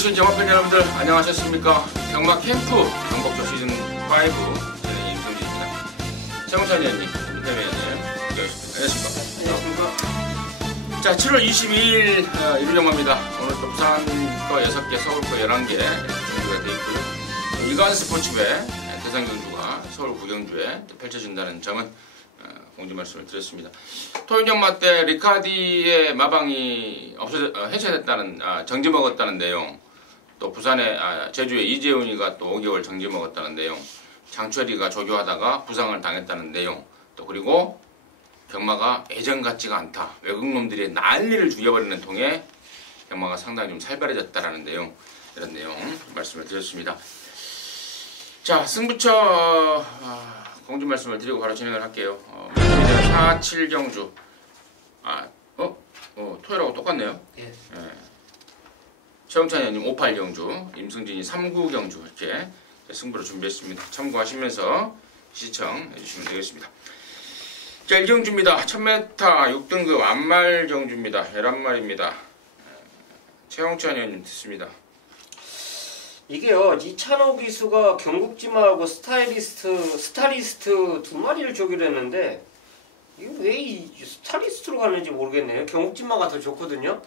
들으신 경마팬 여러분들 안녕하셨습니까? 경마 캠프 경복조 시즌 5 진행 임성진입니다. 최홍찬 의원님, 김태민 의원님, 안녕하십니까? 자, 7월 22일 일요일 경마입니다. 오늘 또 부산 거 6개, 서울 거 11개 경주가 되어 있고요. 이관 스포츠배 대상 경주가 서울 구경주에 펼쳐진다는 점은 공지 말씀을 드렸습니다. 토요일 경마 때 리카디의 마방이 해체됐다는 정지 먹었다는 내용, 또 부산에 제주의 이재훈이가 또 5개월 정지 먹었다는 내용, 장철이가 조교하다가 부상을 당했다는 내용, 또 그리고 경마가 예전 같지가 않다, 외국놈들이 난리를 죽여버리는 통에 경마가 상당히 좀 살벌해졌다라는 내용, 이런 내용 말씀을 드렸습니다. 자, 승부처 공지 말씀을 드리고 바로 진행을 할게요. 47경주. 토요일하고 똑같네요. 예. 최홍찬 의원님 58경주, 임승진이 39경주 이렇게 승부를 준비했습니다. 참고하시면서 시청해 주시면 되겠습니다. 자, 1경주입니다. 1000m 6등급 안말 경주입니다. 11마리입니다. 최홍찬 의원님 듣습니다. 이게요, 이찬호 기수가 경국지마하고 스타리스트 두 마리를 주기로 했는데, 이거 왜 이 스타리스트로 가는지 모르겠네요. 경국지마가 더 좋거든요.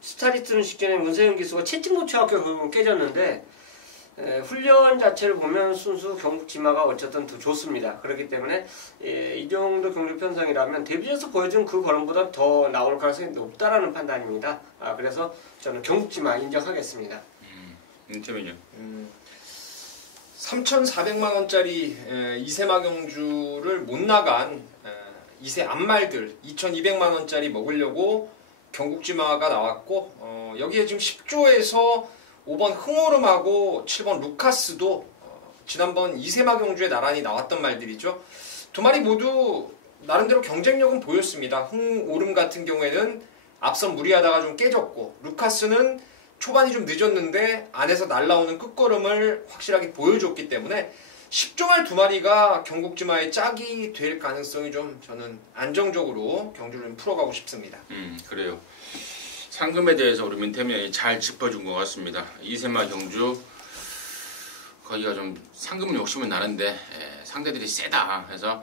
스타리스트는 직전에 문세윤 기수가 채찍노초학교 결국은 깨졌는데, 훈련 자체를 보면 순수 경국지마가 어쨌든 더 좋습니다. 그렇기 때문에 이 정도 경력 편성이라면 데뷔전에서 보여준 그 걸음보다 더 나올 가능성이 높다라는 판단입니다. 그래서 저는 경국지마 인정하겠습니다. 태민이요. 3,400만원짜리 이세마 경주를 못 나간 이세 안말들 2,200만원짜리 먹으려고 경국지마가 나왔고, 여기에 지금 10조에서 5번 흥오름하고 7번 루카스도 지난번 이세마 경주에 나란히 나왔던 말들이죠. 두 마리 모두 나름대로 경쟁력은 보였습니다. 흥오름 같은 경우에는 앞선 무리하다가 좀 깨졌고, 루카스는 초반이 좀 늦었는데 안에서 날라오는 끝걸음을 확실하게 보여줬기 때문에 10조말 두 마리가 경국지마의 짝이 될 가능성이 좀 저는 안정적으로 경주를 좀 풀어가고 싶습니다. 그래요. 상금에 대해서 우리 민태민이 잘 짚어준 것 같습니다. 이세마 경주 거기가 좀 상금 욕심은 나는데 상대들이 세다 해서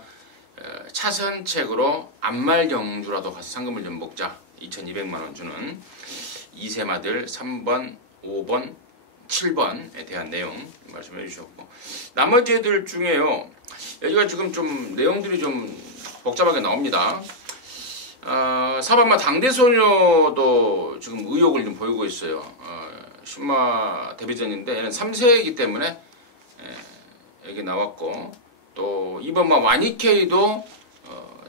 차선책으로 안말 경주라도 가서 상금을 좀 먹자, 2,200만원 주는 이세마들 3번, 5번, 7번에 대한 내용 말씀해 주셨고, 나머지 애들 중에요, 여기가 지금 좀 내용들이 좀 복잡하게 나옵니다. 사반마 당대소녀도 지금 의욕을 좀 보이고 있어요. 신마 데뷔전인데 얘는 3세이기 때문에 여기 나왔고, 또 2번마 와니케이도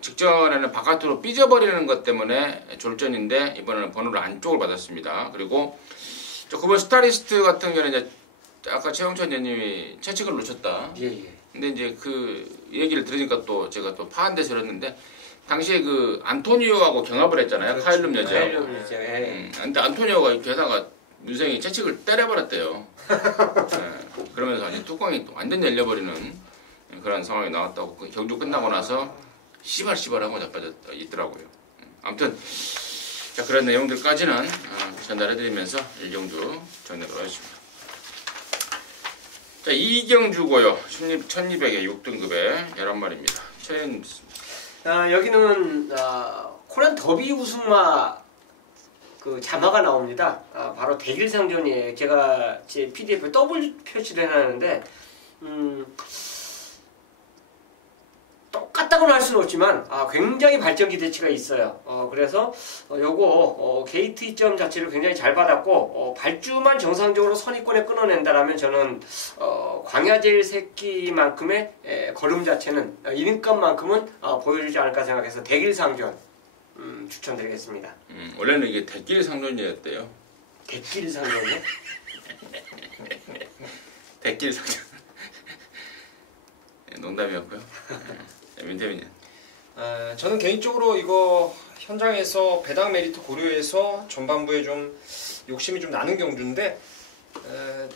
직전에는 바깥으로 삐져버리는 것 때문에 졸전인데 이번에는 번호를 안쪽을 받았습니다. 그리고 9번 스타리스트 같은 경우는 이제 아까 최홍찬 의원님이 채찍을 놓쳤다. 예. 근데 이제 그 얘기를 들으니까 또 제가 또 파한데서 들었는데, 당시에 그 안토니오하고 경합을 했잖아요. 그렇죠. 카일룸 여자. 근데 안토니오가 게다가 문생이 채찍을 때려버렸대요. 그러면서 아니 뚜껑이 완전 열려버리는 그런 상황이 나왔다고. 그 경주 끝나고 나서 시발하고 자빠져 있더라고요. 아무튼 자, 그런 내용들까지는 전달해드리면서 1경주 정리를 하겠습니다. 자, 2경주고요. 1200에 6등급에 11마리입니다. 최인 여기는 코리안 더비 우승마 그 자마가 나옵니다. 바로 대길상전이에요. 제가 제 PDF에 더블 표시를 해놨는데, 똑같다고는 할 수는 없지만 굉장히 발전 기대치가 있어요. 그래서 요거 게이트 이점 자체를 굉장히 잘 받았고, 발주만 정상적으로 선입권에 끊어낸다라면 저는 광야제일 새끼만큼의 걸음 자체는 이름값만큼은 보여주지 않을까 생각해서 대길상전 추천드리겠습니다. 원래는 이게 대길상전이었대요. 대길상전이요? 대길상전. 농담이었고요. 민태민이. 저는 개인적으로 이거 현장에서 배당 메리트 고려해서 전반부에 좀 욕심이 좀 나는 경주인데,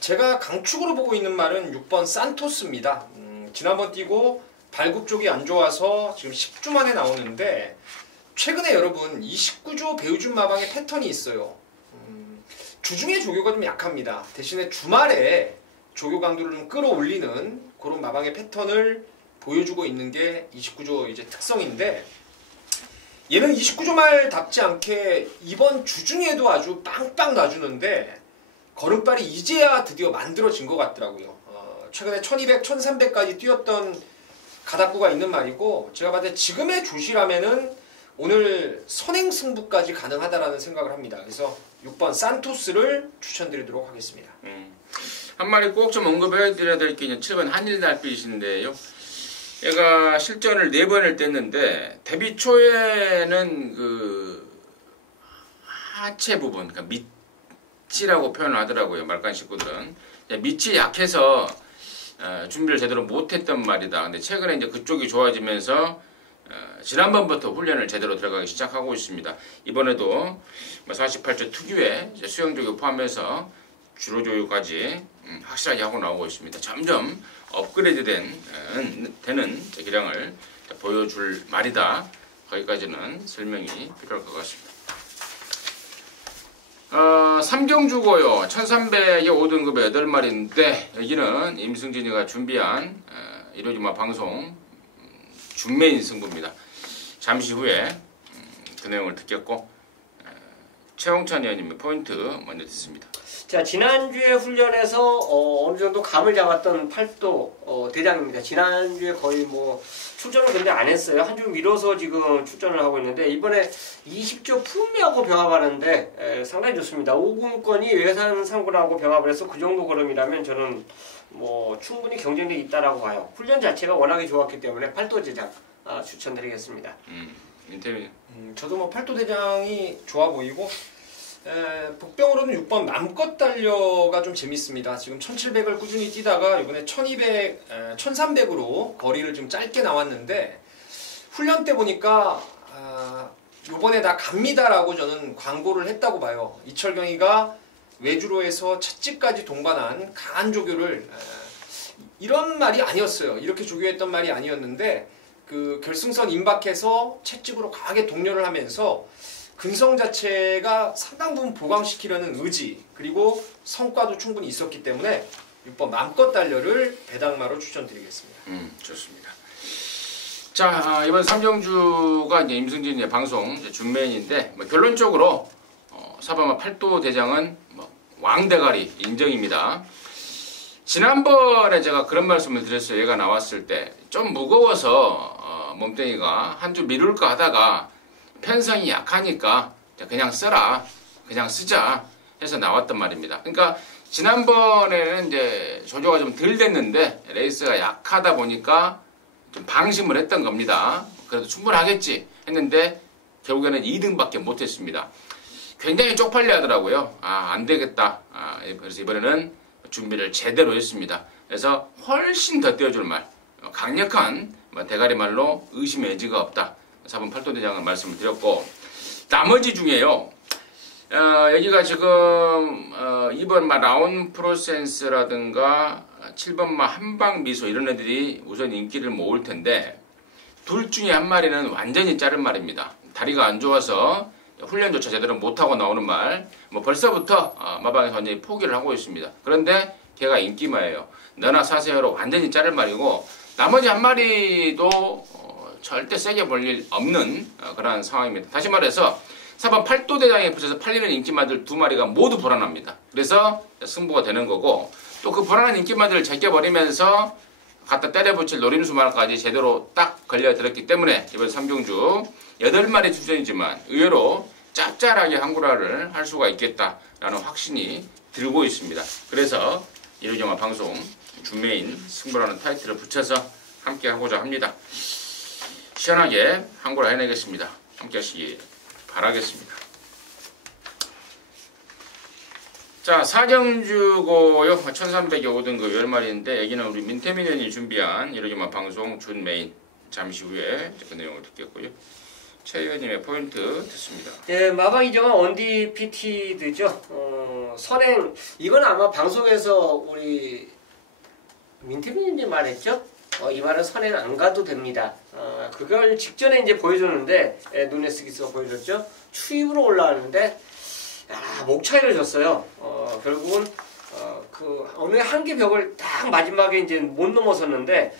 제가 강축으로 보고 있는 말은 6번 산토스입니다. 지난번 뛰고 발굽 쪽이 안 좋아서 지금 10주 만에 나오는데, 최근에 여러분 29조 배우준 마방의 패턴이 있어요. 주중에 조교가 좀 약합니다. 대신에 주말에 조교 강도를 좀 끌어올리는 그런 마방의 패턴을 보여주고 있는 게 29조 이제 특성인데, 얘는 29조 말답지 않게 이번 주중에도 아주 빵빵 놔주는데 걸음발이 이제야 드디어 만들어진 것 같더라고요. 최근에 1200, 1300까지 뛰었던 가닥구가 있는 말이고, 제가 봤을 때 지금의 조시라면은 오늘 선행 승부까지 가능하다라는 생각을 합니다. 그래서 6번 산토스를 추천드리도록 하겠습니다. 한 마리 꼭 좀 언급해드려야 될 게 7번 한일달빛인데요. 얘가 실전을 4번을 뗐는데 데뷔 초에는 그 하체 부분, 그러니까 밑이라고 표현을 하더라고요. 말간 식구들은 밑이 약해서 준비를 제대로 못했던 말이다. 근데 최근에 이제 그쪽이 좋아지면서 지난번부터 훈련을 제대로 들어가기 시작하고 있습니다. 이번에도 48조 특유의 수영조교 포함해서 주로조교까지 확실하게 하고 나오고 있습니다. 점점 업그레이드 되는 기량을 보여줄 말이다. 거기까지는 설명이 필요할 것 같습니다. 3경주고요. 1300의 5등급의 8마리인데 여기는 임승진이가 준비한 이로지마 방송 준메인 승부입니다. 잠시 후에 그 내용을 듣겠고 최홍찬 의원님의 포인트 먼저 듣습니다. 자, 지난주에 훈련에서 어느 정도 감을 잡았던 팔도 대장입니다. 지난주에 거의 뭐 출전을 근데 안 했어요. 한 주 미뤄서 지금 출전을 하고 있는데 이번에 20조 품미하고 병합하는데 상당히 좋습니다. 5군권이 외산 상군하고 병합을 해서 그 정도 걸음이라면 저는 뭐 충분히 경쟁력이 있다라고 봐요. 훈련 자체가 워낙에 좋았기 때문에 팔도 대장 추천드리겠습니다. 인터뷰. 저도 뭐 팔도 대장이 좋아 보이고, 복병으로는 6번 맘껏 달려가 좀 재밌습니다. 지금 1700을 꾸준히 뛰다가 이번에 1200, 1300으로 거리를 좀 짧게 나왔는데, 훈련 때 보니까 이번에 다 갑니다라고 저는 광고를 했다고 봐요. 이철경이가 외주로에서 첫집까지 동반한 강한 조교를, 이런 말이 아니었어요. 이렇게 조교했던 말이 아니었는데 그 결승선 임박해서 채찍으로 강하게 독려를 하면서 근성 자체가 상당 부분 보강시키려는 의지, 그리고 성과도 충분히 있었기 때문에 6번 맘껏 달려를 배당마로 추천드리겠습니다. 좋습니다. 자, 이번 3경주가 이제 임승진의 방송 준메인인데 결론적으로 사바마 팔도 대장은 왕대가리 인정입니다. 지난번에 제가 그런 말씀을 드렸어요. 얘가 나왔을 때 좀 무거워서 몸뚱이가 한 주 미룰까 하다가 편성이 약하니까 그냥 써라, 그냥 쓰자 해서 나왔단 말입니다. 그러니까 지난번에는 이제 조조가 좀 덜 됐는데 레이스가 약하다 보니까 좀 방심을 했던 겁니다. 그래도 충분하겠지 했는데 결국에는 2등밖에 못했습니다. 굉장히 쪽팔려 하더라고요. 안 되겠다. 그래서 이번에는 준비를 제대로 했습니다. 그래서 훨씬 더 떼어줄 말, 강력한 대가리 말로 의심의 여지가 없다. 4번 팔도대장은 말씀을 드렸고, 나머지 중에요. 여기가 지금 2번 라운 프로센스라든가 7번 한방미소 이런 애들이 우선 인기를 모을 텐데, 둘 중에 한 마리는 완전히 자른 말입니다. 다리가 안 좋아서 훈련조차 제대로 못하고 나오는 말, 벌써부터 마방에서 완전히 포기를 하고 있습니다. 그런데 걔가 인기마예요. 너나 사세요로 완전히 자를 말이고, 나머지 한 마리도 절대 세게 볼 일 없는 그러한 상황입니다. 다시 말해서 4번 팔도대장에 붙여서 팔리는 인기마들 2마리가 모두 불안합니다. 그래서 승부가 되는 거고, 또 그 불안한 인기마들을 제껴버리면서 갖다 때려붙일 노림수말까지 제대로 딱 걸려들었기 때문에 이번 3경주 8마리 출전이지만 의외로 짭짤하게 한구라를 할 수가 있겠다라는 확신이 들고 있습니다. 그래서 이로정화 방송 준메인 승부라는 타이틀을 붙여서 함께 하고자 합니다. 시원하게 한구라 해내겠습니다. 함께 하시기 바라겠습니다. 자, 4경주고요. 1300의 5등급 10마리인데 여기는 우리 민태민 의원이 준비한 이로정화 방송 준메인, 잠시 후에 그 내용을 듣겠고요. 최 의원님의 포인트 듣습니다. 네, 마방 이정은 언디피티드죠. 선행, 이건 아마 방송에서 우리 민태민님 말했죠. 이 말은 선행 안 가도 됩니다. 그걸 직전에 이제 보여줬는데, 눈에 쓰기서 보여줬죠. 추입으로 올라왔는데, 목 차이를 줬어요. 결국은 그 어느 한계 벽을 딱 마지막에 이제 못 넘어섰는데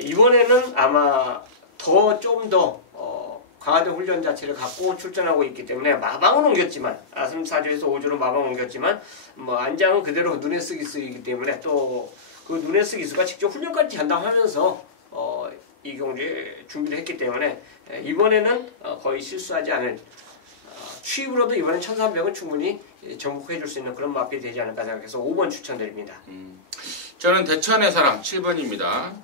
이번에는 아마 좀 더 강화된 훈련 자체를 갖고 출전하고 있기 때문에 마방은 옮겼지만 4조에서 5조로 마방 옮겼지만 뭐 안장은 그대로 눈에 쓰기 쓰이기 때문에 또 그 눈에 쓰기 수가 직접 훈련까지 전담하면서 이 경주에 준비를 했기 때문에 이번에는 거의 실수하지 않을 취입으로도 이번엔 1300은 충분히 정복해 줄 수 있는 그런 마필이 되지 않을까 생각해서 5번 추천드립니다. 저는 대천의 사랑 7번입니다.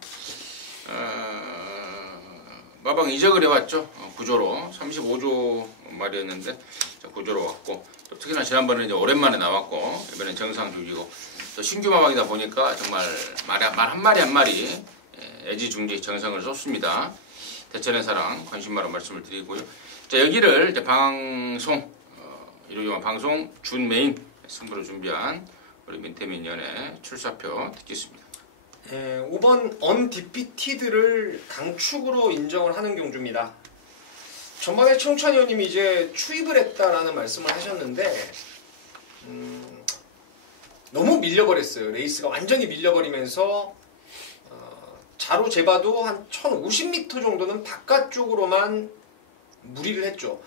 마방 이적을 해왔죠. 구조로 35조 말이었는데 구조로 왔고 또 특히나 지난번에 이제 오랜만에 나왔고 이번엔 정상 조기고 또 신규 마방이다 보니까 정말 말 한마리 한마리 애지중지 정성을 쏟습니다. 대천의 사랑 관심마로 말씀을 드리고요. 자, 여기를 이제 방송 이루기만 방송 준 메인 승부를 준비한 우리 민태민 연의 출사표 듣겠습니다. 5번 언디피티드를 강축으로 인정을 하는 경주입니다. 전반에 청천 의원님이 이제 추입을 했다라는 말씀을 하셨는데 너무 밀려버렸어요. 레이스가 완전히 밀려버리면서 자로 재봐도 한 1050m 정도는 바깥쪽으로만 무리를 했죠.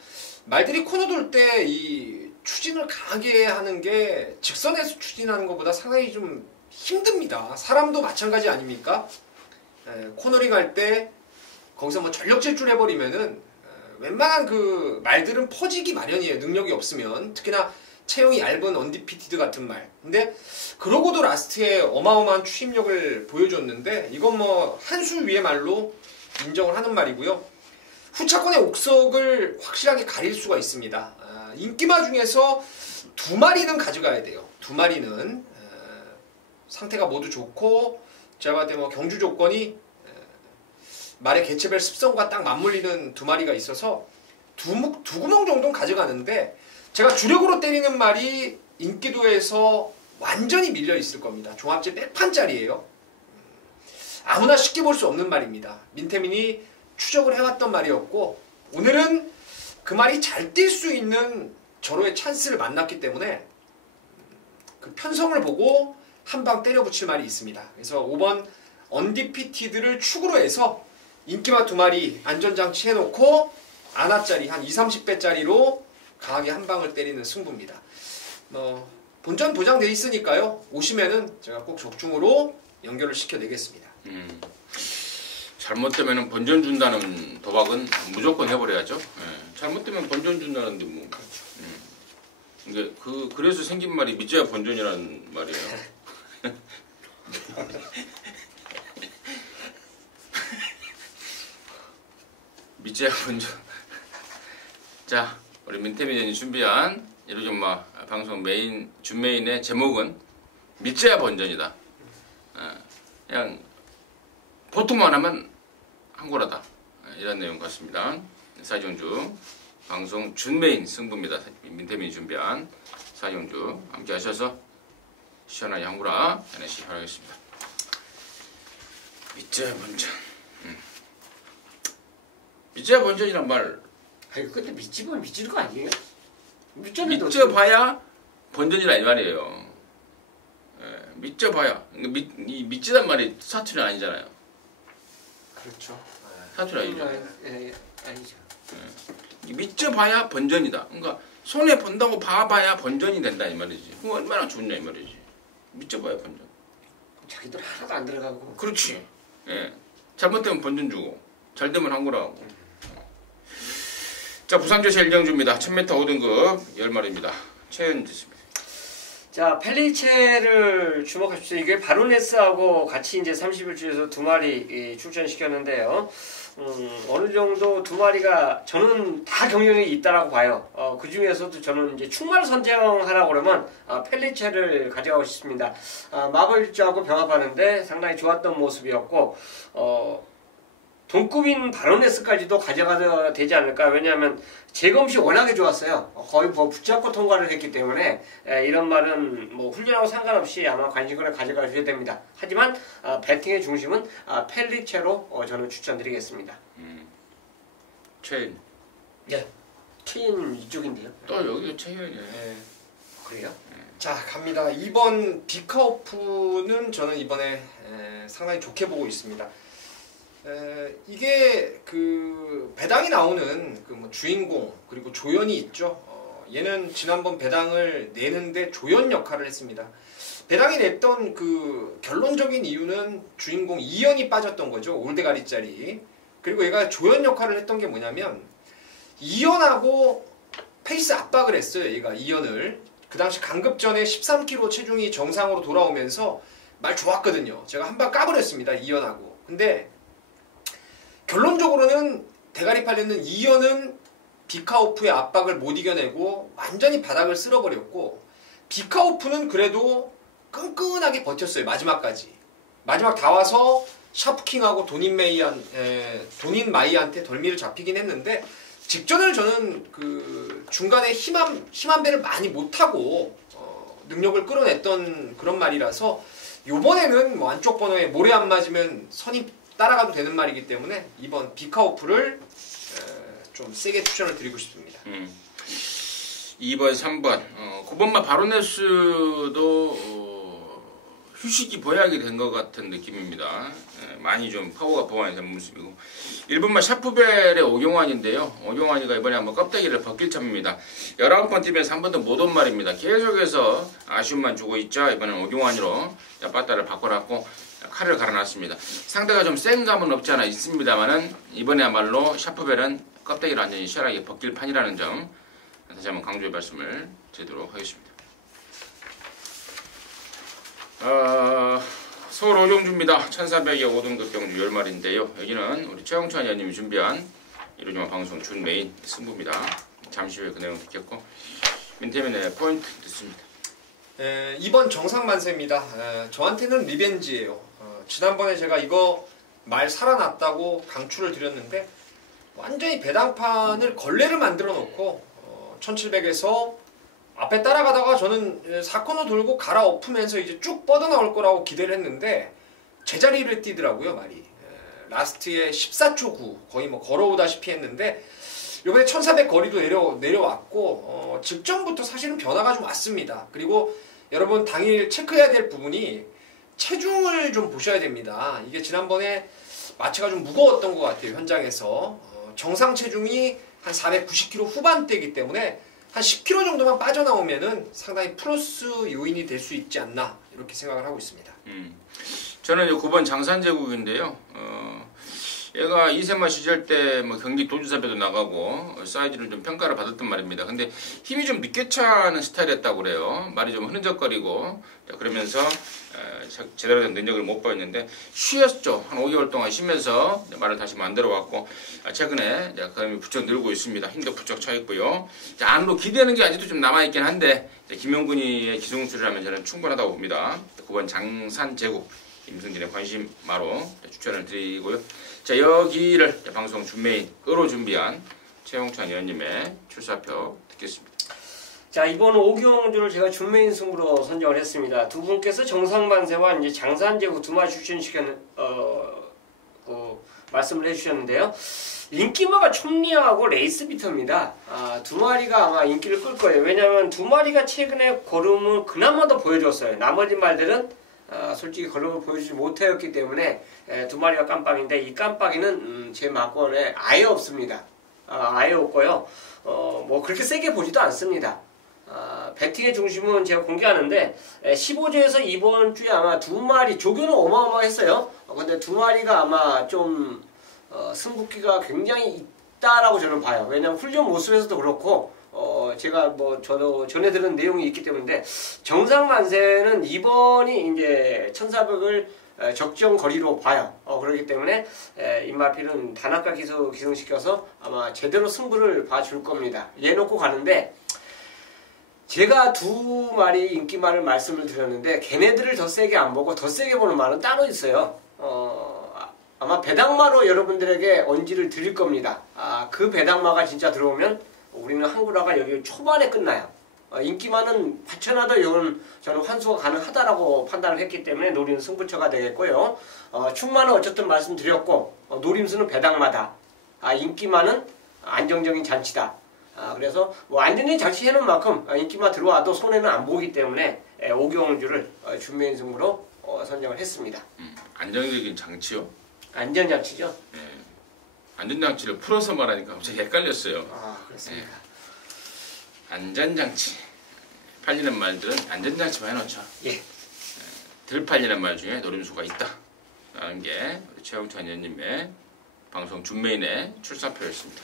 말들이 코너 돌 때 이 추진을 강하게 하는 게 직선에서 추진하는 것보다 상당히 좀 힘듭니다. 사람도 마찬가지 아닙니까? 코너링 할 때 거기서 뭐 전력 질주를 해버리면은 웬만한 그 말들은 퍼지기 마련이에요. 능력이 없으면. 특히나 체형이 얇은 언디피티드 같은 말. 근데 그러고도 라스트에 어마어마한 추임력을 보여줬는데 이건 뭐 한 수 위의 말로 인정을 하는 말이고요. 후차권의 옥석을 확실하게 가릴 수가 있습니다. 인기마 중에서 2마리는 가져가야 돼요. 2마리는 상태가 모두 좋고 제가 봤을 때 뭐 경주 조건이 말의 개체별 습성과 딱 맞물리는 2마리가 있어서 두 구멍 정도는 가져가는데 제가 주력으로 때리는 말이 인기도에서 완전히 밀려 있을 겁니다. 종합제 백판짜리예요. 아무나 쉽게 볼 수 없는 말입니다. 민태민이 추적을 해왔던 말이었고 오늘은 그 말이 잘 뛸 수 있는 절호의 찬스를 만났기 때문에 그 편성을 보고 한 방 때려붙일 말이 있습니다. 그래서 5번 언디피티드를 축으로 해서 인기마 2마리 안전장치 해놓고 아나짜리 한 20-30배짜리로 강하게 한 방을 때리는 승부입니다. 본전 보장돼 있으니까요. 오시면은 제가 꼭 적중으로 연결을 시켜내겠습니다. 잘못되면 본전 준다는 도박은 무조건 해버려야죠. 잘못되면 본전 준다는데 뭐. 이게 그래서 생긴 말이 믿져야 본전이라는 말이에요. 믿져야 본전. 자, 우리 민태민이 준비한 이루전마 방송 메인 준 메인의 제목은 믿져야 본전이다. 그냥 보통만 하면 한골하다 이런 내용 같습니다. 사이정주 방송 준 메인 승부입니다. 민태민이 준비한 사이정주 함께 하셔서 시원하게 한골아 해내시기 바라겠습니다. 믿져야 본전. 믿져야 본전이란 말. 아니 근데 믿지면 믿지는 거 아니에요? 믿져봐야 본전이라 이 말이에요. 믿져봐야. 믿지란 말이 사투리 아니잖아요. 그렇죠. 사투리 아니죠. 아니죠. 믿져봐야 본전이다. 그러니까 손해 본다고 봐봐야 본전이 된다 이 말이지. 그거 얼마나 좋냐 이 말이지. 믿져봐야 본전. 자기들 하나도 안 들어가고. 그렇지. 잘못되면 본전 주고 잘 되면 한구라 하고. 자, 부산조시 일경주입니다. 1000m 5등급 10마리입니다. 최현지 씨입니다. 자, 펠리체를 주목하십시오. 이게 바로네스하고 같이 이제 31주에서 2마리 출전시켰는데요. 어느 정도 2마리가 저는 다 경쟁력이 있다라고 봐요. 그 중에서도 저는 이제 충말 선정하라고 그러면 펠리체를 가져가고 싶습니다. 마벌일주하고 병합하는데 상당히 좋았던 모습이었고, 동급인 바로네스까지도 가져가야 되지 않을까. 왜냐하면 재검시 워낙에 좋았어요. 거의 뭐 붙잡고 통과를 했기 때문에 이런 말은 뭐 훈련하고 상관없이 아마 관심권을 가져가 주셔야 됩니다. 하지만 배팅의 중심은 펠리체로 저는 추천드리겠습니다. 최인. 네. 최희연님 이쪽인데요. 또 여기 최희연이에요. 네. 그래요? 자 갑니다. 2번 비카오프는 저는 이번에 상당히 좋게 보고 있습니다. 이게 그 배당이 나오는 그 뭐 주인공 그리고 조연이 있죠. 얘는 지난번 배당을 내는데 조연 역할을 했습니다. 배당이 냈던 그 결론적인 이유는 주인공 이연이 빠졌던 거죠. 올대가리짜리. 그리고 얘가 조연 역할을 했던 게 뭐냐면 이연하고 페이스 압박을 했어요. 얘가 이연을. 그 당시 강급전에 13kg 체중이 정상으로 돌아오면서 말 좋았거든요. 제가 한 방 까버렸습니다. 이연하고. 근데 결론적으로는 대가리 팔렸는 이연은 비카오프의 압박을 못 이겨내고 완전히 바닥을 쓸어버렸고 비카오프는 그래도 끈끈하게 버텼어요. 마지막까지. 마지막 다 와서 샤프킹하고 돈인 마이한테 덜미를 잡히긴 했는데 직전을 저는 그 중간에 힘한 배를 많이 못하고 능력을 끌어냈던 그런 말이라서 요번에는 뭐 안쪽 번호에 모래 안 맞으면 선이 따라가도 되는 말이기 때문에 이번 비카오프를 좀 세게 추천을 드리고 싶습니다. 2번, 3번. 9번만 바로네스도 휴식이 보약이 된 것 같은 느낌입니다. 많이 좀 파워가 보완이 된 모습이고 1번만 샤프벨의 오경환인데요. 오경환이가 이번에 한번 껍데기를 벗길 참입니다. 19번 팀에서 한 번도 못 온 말입니다. 계속해서 아쉬움만 주고 있죠. 이번엔 오경환이로 빠따를 바꿔놨고 칼을 갈아놨습니다. 상대가 좀 센 감은 없지 않아 있습니다만은 이번에야말로 샤프벨은 껍데기를 완전히 시원하게 벗길 판이라는 점 다시 한번 강조의 말씀을 드리도록 하겠습니다. 서울 오종주입니다. 1400여 5등급 경주 10마리인데요. 여기는 우리 최영찬 의원님이 준비한 이루중화 방송 준 메인 승부입니다. 잠시 후에 그 내용 듣겠고 민태민의 포인트 듣습니다. 2번 정상만세입니다. 저한테는 리벤지예요. 지난번에 제가 이거 말 살아났다고 강추를 드렸는데 완전히 배당판을 걸레를 만들어 놓고 1700에서 앞에 따라가다가 저는 4코너 돌고 갈아엎으면서 이제 쭉 뻗어나올 거라고 기대를 했는데 제자리를 뛰더라고요 말이. 라스트에 14초 9 거의 뭐 걸어오다시피 했는데 이번에 1400 거리도 내려왔고 직전부터 사실은 변화가 좀 왔습니다. 그리고 여러분 당일 체크해야 될 부분이 체중을 좀 보셔야 됩니다. 이게 지난번에 마체가 좀 무거웠던 것 같아요. 현장에서 정상 체중이 한 490kg 후반대이기 때문에 한 10kg 정도만 빠져나오면은 상당히 플러스 요인이 될 수 있지 않나 이렇게 생각을 하고 있습니다. 저는 이제 9번 장산제국인데요. 얘가 이세마 시절 때 뭐 경기 도주사배도 나가고 사이즈를 좀 평가를 받았단 말입니다. 근데 힘이 좀 늦게 차는 스타일이었다고 그래요. 말이 좀 흐느적거리고 그러면서 제대로 된 능력을 못 보였는데 쉬었죠. 한 5개월 동안 쉬면서 말을 다시 만들어 왔고 최근에 그림이 부쩍 늘고 있습니다. 힘도 부쩍 차 있고요. 안으로 기대하는 게 아직도 좀 남아 있긴 한데 김영군이의 기술이라면 저는 충분하다고 봅니다. 9번 장산제국 임승진의 관심마로 추천을 드리고요. 자, 여기를 방송 준메인으로 준비한 최용찬 의원님의 출사표 듣겠습니다. 자, 이번 오경주를 제가 준메인 승부로 선정을 했습니다. 두 분께서 정상만세와 이제 장산제국 두 마리 말씀을 해주셨는데요. 인기마가 촌리하고 레이스비터입니다. 두 마리가 아마 인기를 끌 거예요. 왜냐하면 두 마리가 최근에 걸음을 그나마 더 보여줬어요. 나머지 말들은 솔직히 걸음을 보여주지 못하였기 때문에 두 마리가 깜빡인데 이 깜빡이는 제 막원에 아예 없습니다. 아예 없고요. 뭐 그렇게 세게 보지도 않습니다. 배팅의 중심은 제가 공개하는데 15조에서 이번 주에 아마 두 마리 조교는 어마어마했어요. 근데 두 마리가 아마 좀 승부기가 굉장히 있다라고 저는 봐요. 왜냐하면 훈련 모습에서도 그렇고 제가 뭐 저도 전에 들은 내용이 있기 때문에 정상만세는 이번이 이제 1400을 적정 거리로 봐요. 그렇기 때문에 임마필은 단아까 기승시켜서 아마 제대로 승부를 봐줄 겁니다. 얘 놓고 가는데 제가 두 마리 인기말을 말씀을 드렸는데 걔네들을 더 세게 안 보고 더 세게 보는 말은 따로 있어요. 아마 배당마로 여러분들에게 언지를 드릴 겁니다. 그 배당마가 진짜 들어오면 우리는 한구라가 여기 초반에 끝나요. 인기만은 받쳐놔도 이건 저는 환수가 가능하다라고 판단을 했기 때문에 노리는 승부처가 되겠고요. 충만은 어쨌든 말씀드렸고 노림수는 배당마다 인기만은 안정적인 잔치다. 그래서 완전히 장치해놓은 만큼 인기만 들어와도 손해는 안 보기 때문에 오경주를 준메인 승부로 선정을 했습니다. 안정적인 장치요? 안전장치죠? 네. 안전장치를 풀어서 말하니까 갑자기 헷갈렸어요. 그렇습니다. 안전장치. 팔리는 말들은 안전장치만 해놓자. 예. 덜 팔리는 말 중에 노림수가 있다. 라는 게 우리 최영찬 의원님의 방송 준메인의 출사표였습니다.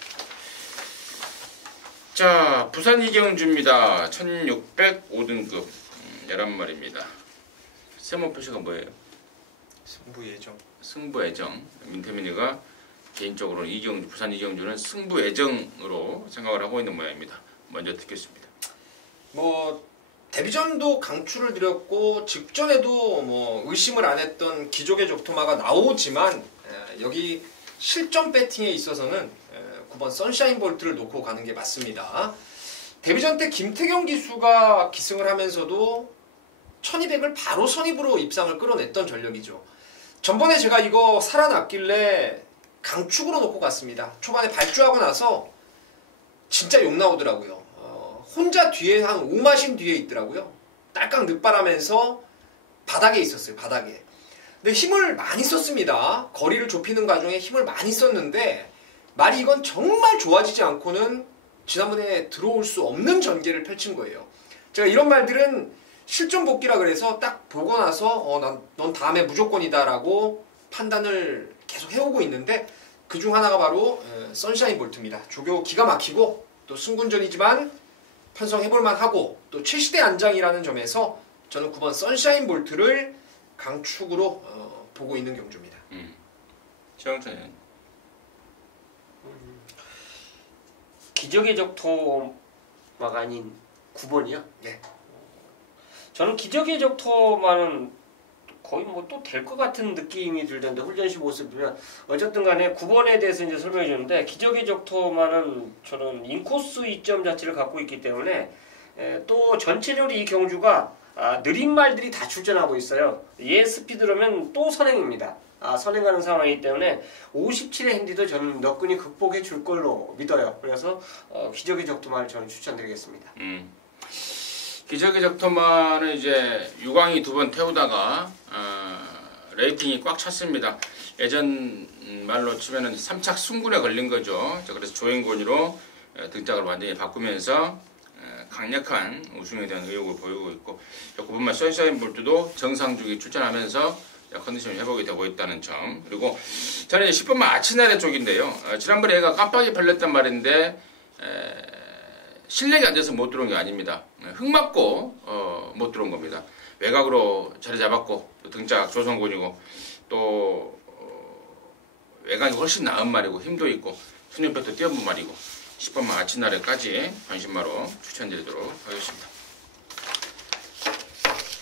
자, 부산 이경주입니다. 1605등급 11마리입니다. 세모 표시가 뭐예요? 승부 예정. 승부 애정. 민태민이가 개인적으로는 이경주, 부산 이경주는 승부 애정으로 생각을 하고 있는 모양입니다. 먼저 듣겠습니다. 뭐 데뷔전도 강추를 드렸고 직전에도 뭐 의심을 안 했던 기적의 적토마가 나오지만 여기 실점 배팅에 있어서는 9번 선샤인 볼트를 놓고 가는 게 맞습니다. 데뷔전 때 김태경 기수가 기승을 하면서도 1200을 바로 선입으로 입상을 끌어냈던 전력이죠. 전번에 제가 이거 살아났길래 강축으로 놓고 갔습니다. 초반에 발주하고 나서 진짜 욕 나오더라고요. 혼자 뒤에 한 5마신 뒤에 있더라고요. 딸깍 늑발하면서 바닥에 있었어요. 바닥에. 근데 힘을 많이 썼습니다. 거리를 좁히는 과정에 힘을 많이 썼는데 말이 이건 정말 좋아지지 않고는 지난번에 들어올 수 없는 전개를 펼친 거예요. 제가 이런 말들은 실전 복귀라 그래서 딱 보고 나서 넌 다음에 무조건이다라고 판단을 계속 해오고 있는데 그중 하나가 바로 선샤인 볼트입니다. 조교 기가 막히고 또 승군전이지만 편성해볼만 하고 또 최시대 안장이라는 점에서 저는 9번 선샤인 볼트를 강축으로 보고 있는 경주입니다. 최영찬 기적의 적토마가 아닌 9번이요? 네. 저는 기적의 적토마는 거의 뭐 또 될 것 같은 느낌이 들던데 훈련시 모습이면 어쨌든 간에 9번에 대해서 이제 설명해 주는데 기적의 적토마는 저는 인코스 이점 자체를 갖고 있기 때문에 또 전체적으로 이 경주가 느린 말들이 다 출전하고 있어요. 얘 스피드로면 또 선행입니다. 선행하는 상황이기 때문에 57의 핸디도 저는 너끈히 극복해 줄 걸로 믿어요. 그래서 기적의 적토마를 저는 추천드리겠습니다. 기적의 적토마는 이제 유광이 2번 태우다가 레이팅이 꽉 찼습니다. 예전 말로 치면은 3착 순군에 걸린 거죠. 그래서 조행곤이로 등짝을 완전히 바꾸면서 강력한 우승에 대한 의욕을 보이고 있고 9번말 선샤인 볼트도 정상주기 출전하면서 컨디션 회복이 되고 있다는 점. 그리고 저는 10번말 아치나레 쪽인데요. 지난번에 얘가 깜빡이 팔렸단 말인데 실력이 안 돼서 못 들어온 게 아닙니다. 흙 맞고 못 들어온 겁니다. 외곽으로 자리 잡았고 또 등짝 조성군이고 또 외곽이 훨씬 나은 말이고 힘도 있고 순위표도 뛰어본 말이고 10번만 아치나래까지 관심마로 추천드리도록 하겠습니다.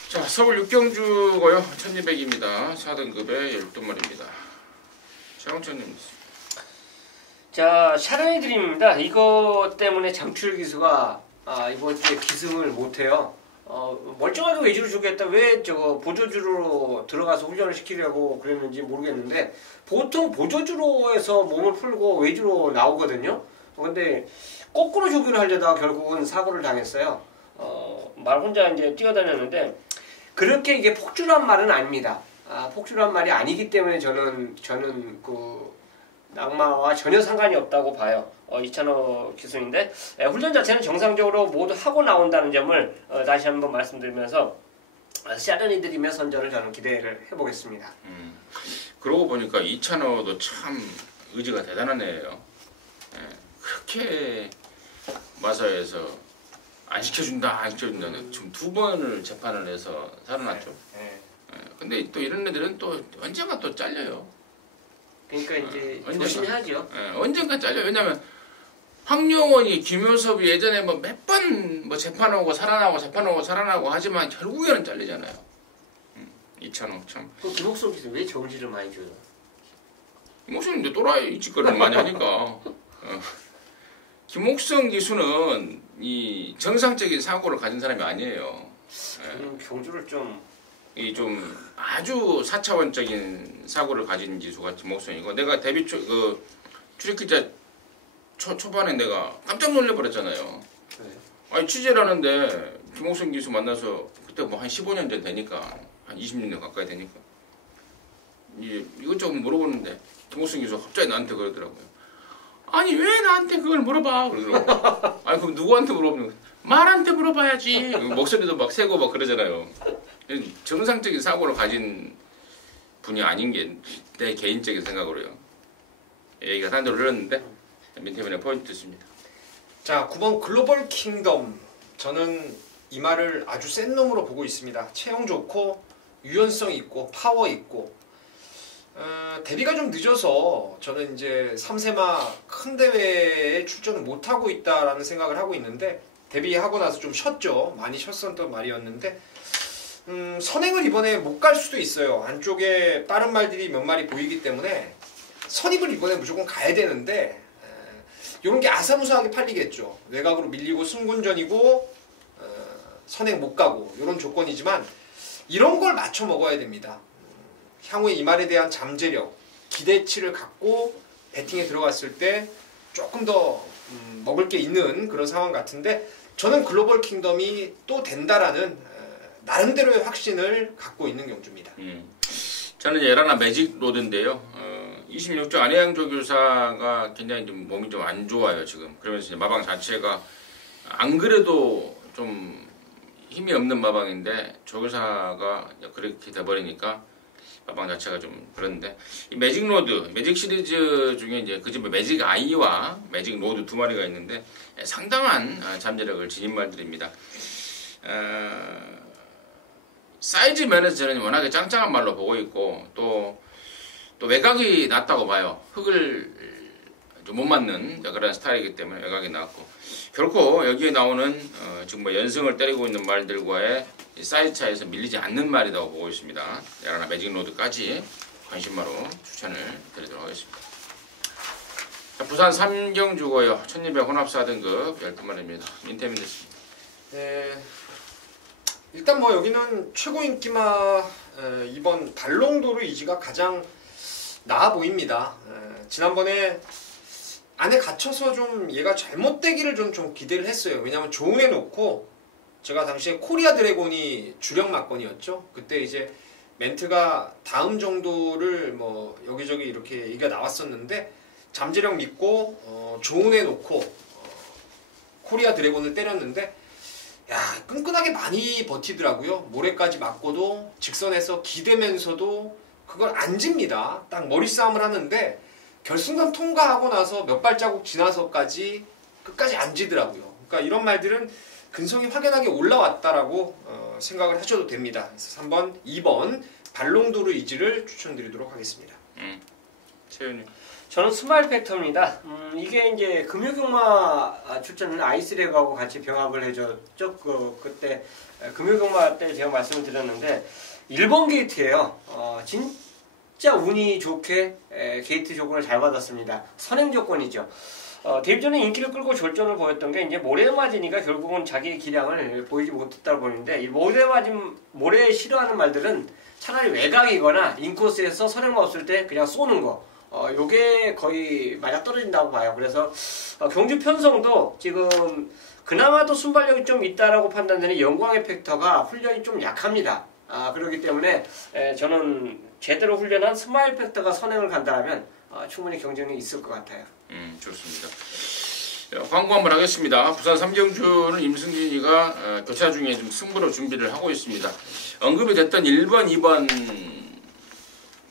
자, 서울 6경주고요. 1200입니다. 4등급의 12마리입니다. 최영찬님. 자, 샤라이 드림입니다. 이거 때문에 장출 기수가 이번 주에 기승을 못해요. 멀쩡하게 외주로 주겠다. 왜 저거 보조주로 들어가서 훈련을 시키려고 그랬는지 모르겠는데 보통 보조주로 해서 몸을 풀고 외주로 나오거든요. 근데 거꾸로 조교를 하려다가 결국은 사고를 당했어요. 말 혼자 이제 뛰어다녔는데 그렇게 이게 폭주란 말은 아닙니다. 폭주란 말이 아니기 때문에 저는 그 낙마와 전혀 상관이 없다고 봐요. 이찬호 기수인데 훈련 자체는 정상적으로 모두 하고 나온다는 점을 다시 한번 말씀드리면서 샤르니드림의 선전을 저는 기대를 해보겠습니다. 그러고 보니까 이찬호도 참 의지가 대단한 애예요. 그렇게 마사에서 안 시켜준다 안 시켜준다는 지금 2번을 재판을 해서 살아났죠. 근데 또 이런 애들은 또 언젠가 또 잘려요. 그러니까 이제 조심히 하죠. 언젠가 잘려요. 왜냐면 황용원이 김효섭이 예전에 뭐 몇 번 뭐 재판하고 살아나고 재판하고 살아나고 하지만 결국에는 잘리잖아요. 이찬호 참. 그 김옥성 기수 왜 정지를 많이 줘요? 김옥성은 이제 또라이 짓거리를 많이 하니까. 김옥성 기수는 이 정상적인 사고를 가진 사람이 아니에요. 경주를 좀 아주 4차원적인 사고를 가진 기수가 김옥성이고 내가 데뷔 출입 기자 초반에 내가 깜짝 놀래버렸잖아요. 네. 아니 취재를 하는데 김홍성 기수 만나서 그때 뭐 한 15년 전 되니까 한 20년 가까이 되니까 이것저것 물어보는데 김홍성 기수가 갑자기 나한테 그러더라고요. 아니 왜 나한테 그걸 물어봐 그러더라고요. 아니 그럼 누구한테 물어보는 거야? 말한테 물어봐야지. 목소리도 막 세고 막 그러잖아요. 정상적인 사고를 가진 분이 아닌 게 내 개인적인 생각으로요. 얘기가 단도를 흘렀는데 민태민의 포인트 있습니다. 자, 9번 글로벌 킹덤. 저는 이 말을 아주 센 놈으로 보고 있습니다. 체형 좋고 유연성 있고 파워 있고 데뷔가 좀 늦어서 저는 이제 3세마 큰 대회에 출전을 못하고 있다라는 생각을 하고 있는데 데뷔하고 나서 좀 쉬었죠. 많이 쉬었었던 말이었는데 선행을 이번에 못 갈 수도 있어요. 안쪽에 빠른 말들이 몇 마리 보이기 때문에 선입을 이번에 무조건 가야 되는데 이런 게 아사무사하게 팔리겠죠. 외곽으로 밀리고 승군전이고 선행 못 가고 이런 조건이지만 이런 걸 맞춰 먹어야 됩니다. 향후에 이 말에 대한 잠재력, 기대치를 갖고 배팅에 들어갔을 때 조금 더 먹을 게 있는 그런 상황 같은데 저는 글로벌 킹덤이 또 된다라는 나름대로의 확신을 갖고 있는 경주입니다. 저는 에라나 매직 로드인데요. 26조 안혜영 조교사가 굉장히 좀 몸이 좀 안 좋아요 지금. 그러면서 이제 마방 자체가 안 그래도 좀 힘이 없는 마방인데 조교사가 그렇게 돼버리니까 마방 자체가 좀 그런데 이 매직 로드, 매직 시리즈 중에 이제 그 집에 매직 아이와 매직 로드 두 마리가 있는데 상당한 잠재력을 지닌 말들입니다. 사이즈 면에서 저는 워낙에 짱짱한 말로 보고 있고 또 외곽이 낮다고 봐요. 흙을 좀 못 맞는 그런 스타일이기 때문에 외곽이 낮고 결코 여기에 나오는 지금 뭐 연승을 때리고 있는 말들과의 사이즈 차에서 밀리지 않는 말이라고 보고 있습니다. 에라나 매직 로드까지 관심마로 추천을 드리도록 하겠습니다. 자, 부산 삼경주고요. 1200 혼합 4등급 12마리입니다. 민태민 됐습니다. 네. 일단 뭐 여기는 최고 인기마 이번 발롱도르 이지가 가장 나아 보입니다. 지난번에 안에 갇혀서 좀 얘가 잘못되기를 좀 기대를 했어요. 왜냐하면 조은해 놓고 제가 당시에 코리아 드래곤이 주력 막건이었죠. 그때 이제 멘트가 다음 정도를 뭐 여기저기 이렇게 얘기가 나왔었는데 잠재력 믿고 조은해 놓고 코리아 드래곤을 때렸는데 야 끈끈하게 많이 버티더라고요. 모래까지 맞고도 직선에서 기대면서도 그걸 안 집니다. 딱 머리 싸움을 하는데 결승선 통과하고 나서 몇 발자국 지나서까지 끝까지 안 지더라고요. 그러니까 이런 말들은 근성이 확연하게 올라왔다라고 생각을 하셔도 됩니다. 그래서 3번, 2번 발롱도르 이지를 추천드리도록 하겠습니다. 최윤님. 저는 스마일 팩터입니다. 이게 이제 금요경마 출전은 아이스렉하고 같이 병합을 해줬죠. 그때 금요경마 때 제가 말씀을 드렸는데 1번 게이트예요. 진짜 운이 좋게 게이트 조건을 잘 받았습니다. 선행 조건이죠. 데뷔 전에 인기를 끌고 졸전을 보였던 게 이제 모래 맞으니까 결국은 자기의 기량을 보이지 못했다고 보는데 이 모래 싫어하는 말들은 차라리 외곽이거나 인코스에서 선행만 없을 때 그냥 쏘는 거. 요게 거의 맞아 떨어진다고 봐요. 그래서 경주 편성도 지금 그나마도 순발력이 좀 있다라고 판단되는 영광의 팩터가 훈련이 좀 약합니다. 그렇기 때문에 저는 제대로 훈련한 스마일 팩터가 선행을 간다면 충분히 경쟁력이 있을 것 같아요. 좋습니다. 광고 한번 하겠습니다. 부산 삼경주는 임승진이가 교차 중에 좀 승부로 준비를 하고 있습니다. 언급이 됐던 1번, 2번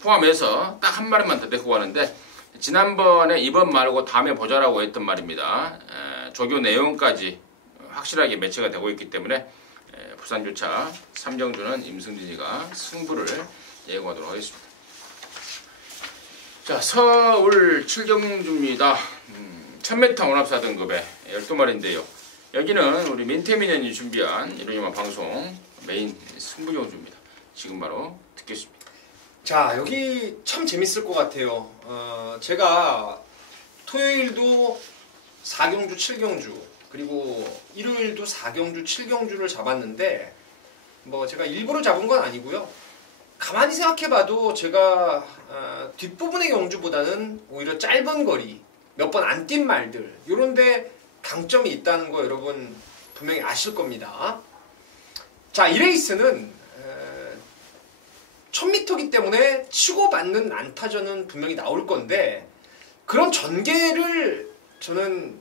포함해서 딱 한 마리만 더 데리고 가는데 지난번에 2번 말고 다음에 보자라고 했던 말입니다. 조교 내용까지 확실하게 매치가 되고 있기 때문에 부산교차 삼경주는 임승진이가 승부를 예고하도록 하겠습니다. 자, 서울 7경주입니다. 1000m 혼합 4등급의 12마리인데요. 여기는 우리 민태민현이 준비한 이루이만 방송 메인 승부 경주입니다. 지금 바로 듣겠습니다. 자, 여기 참 재밌을 것 같아요. 제가 토요일도 4경주, 7경주, 그리고 일요일도 4경주, 7경주를 잡았는데 뭐 제가 일부러 잡은 건 아니고요. 가만히 생각해봐도 제가 뒷부분의 경주보다는 오히려 짧은 거리, 몇 번 안 뛴 말들 요런데 강점이 있다는 거 여러분 분명히 아실 겁니다. 자, 이 레이스는 1000m이기 때문에 치고받는 안타전은 분명히 나올 건데 그런 전개를 저는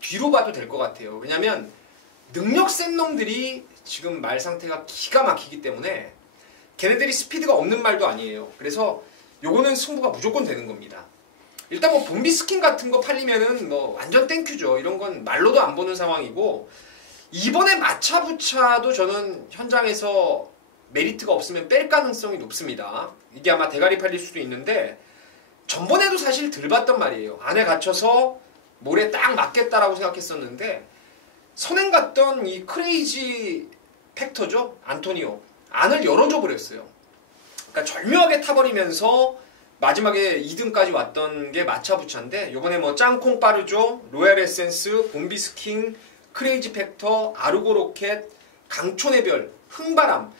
뒤로 봐도 될 것 같아요. 왜냐면 능력 센 놈들이 지금 말 상태가 기가 막히기 때문에 걔네들이 스피드가 없는 말도 아니에요. 그래서 요거는 승부가 무조건 되는 겁니다. 일단 뭐 봄비 스킨 같은 거 팔리면은 뭐 완전 땡큐죠. 이런 건 말로도 안 보는 상황이고 이번에 마차부차도 저는 현장에서 메리트가 없으면 뺄 가능성이 높습니다. 이게 아마 대가리 팔릴 수도 있는데 전번에도 사실 덜 봤단 말이에요. 안에 갇혀서 모래 딱 맞겠다라고 생각했었는데 선행 갔던 이 크레이지 팩터죠. 안토니오. 안을 열어줘 버렸어요. 그러니까 절묘하게 타버리면서 마지막에 2등까지 왔던 게 마차부차인데 요번에 뭐 짱콩 빠르죠. 로얄 에센스, 봄비스킹, 크레이지 팩터, 아르고 로켓, 강촌의 별, 흥바람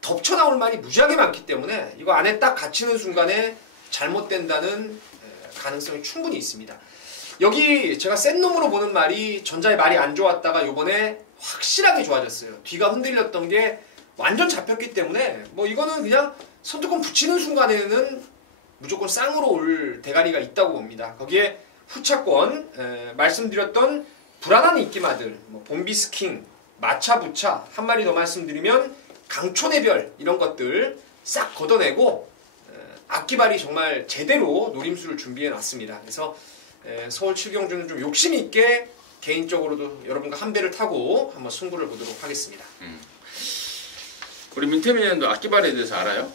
덮쳐 나올 말이 무지하게 많기 때문에 이거 안에 딱 갇히는 순간에 잘못된다는 가능성이 충분히 있습니다. 여기 제가 센 놈으로 보는 말이 전자의 말이 안 좋았다가 요번에 확실하게 좋아졌어요. 뒤가 흔들렸던 게 완전 잡혔기 때문에 뭐 이거는 그냥 선두권 붙이는 순간에는 무조건 쌍으로 올 대가리가 있다고 봅니다. 거기에 후차권 말씀드렸던 불안한 인기마들 뭐 봄비스킹, 마차부차 한 마리 더 말씀드리면 강촌의 별 이런 것들 싹 걷어내고 악기발이 정말 제대로 노림수를 준비해 놨습니다. 그래서 서울 7경주는 좀 욕심 있게 개인적으로도 여러분과 한 배를 타고 한번 승부를 보도록 하겠습니다. 우리 민태민 의원도 악기발에 대해서 알아요?